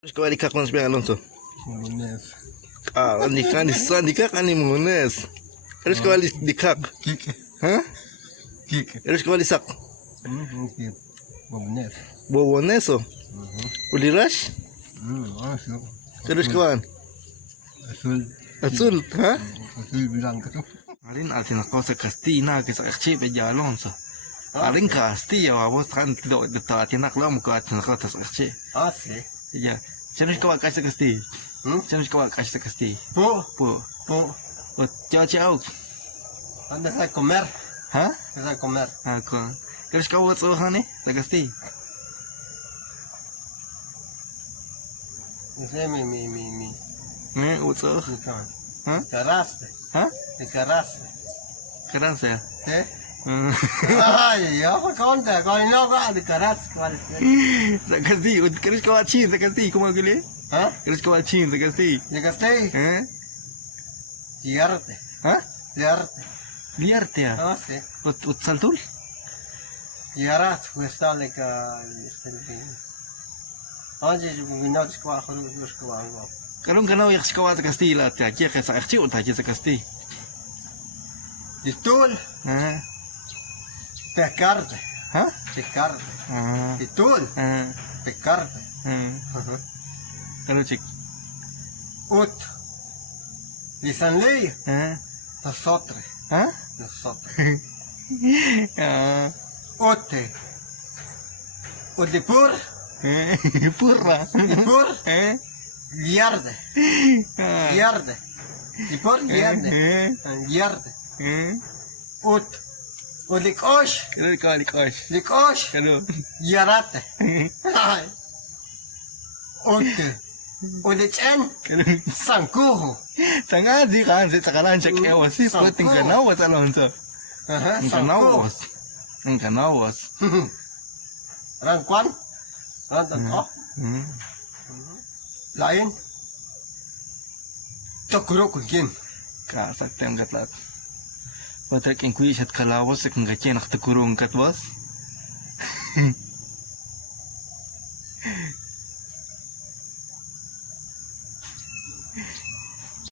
Terus kau adikak lang sa Alonso. Lunes. Ah, andikak ani Munes. Terus kau adikak. Kike. Ha? Kike. Terus kau adisak. Kike. Lunes. Bobones oh. Uliras. Masuk. Terus kawan. Asul. Azul, ha? Asul bilang ke tu. Alin atin ako sa Castina ke sa Archie pe Alonso. Alin Castilla, vos kan tidak atin nak lang ko atin ako sa Archie. Asli. Ya. Terus kau kasih sa Castilla. Terus kau kasih sa Castilla. Po. Po. Po. O ciao. Anda sa comer. Ha? Sa comer. Ako. Terus kau buat sohan sa Castilla. Ese mi. What's up? Kan. Ha? Caraste. Ha? Te caraste. Keren saya. Eh? Ay, ya pa conta, con no ga de caraste, ¿cuál es? Sa Castilla. Terus kau achin sa Castilla. Como que le? ¿Ah? Terus kau achin sa Castilla. Llegaste. Eh? Llegarte. Ha? Llegarte. Liarte ya. Ah, sí. Ut saltul? Llegarás, pues estable que Antes no te escuchaba con los que van. Karong kanaw yak sa Castilla. Tiya ka sa Archie o tayo sa Castilla. Y tú, Ha? pescarte. Ha? Pescarte. Ah. Y tú, Ah. pescarte. Ano chik? Ut. Lisanley, Ha? nosotros. Ha? Nosotros. Ah. Ote. Odipur. Purra. Dipur. Eh? Liarde. Ah. Liarde. Dipur, liarde. Liarde. Ut. Odikosh. Kano ka likosh? Likosh. Kano? Yarate. Ay. Ote. Odichen. Kano? Sankuho. Sangazi ka sa kalan siya kewas. Si Sangko. puting kanawas Alonso. Aha, Ang sankuho. kanawas. Ang kanawas. Rangkwan. Rantan ko. Lain. Tokuro kukin. Kasak tem katlat. Patrak ang kuis at kalawas sa kang gatyan naktakurong katwas.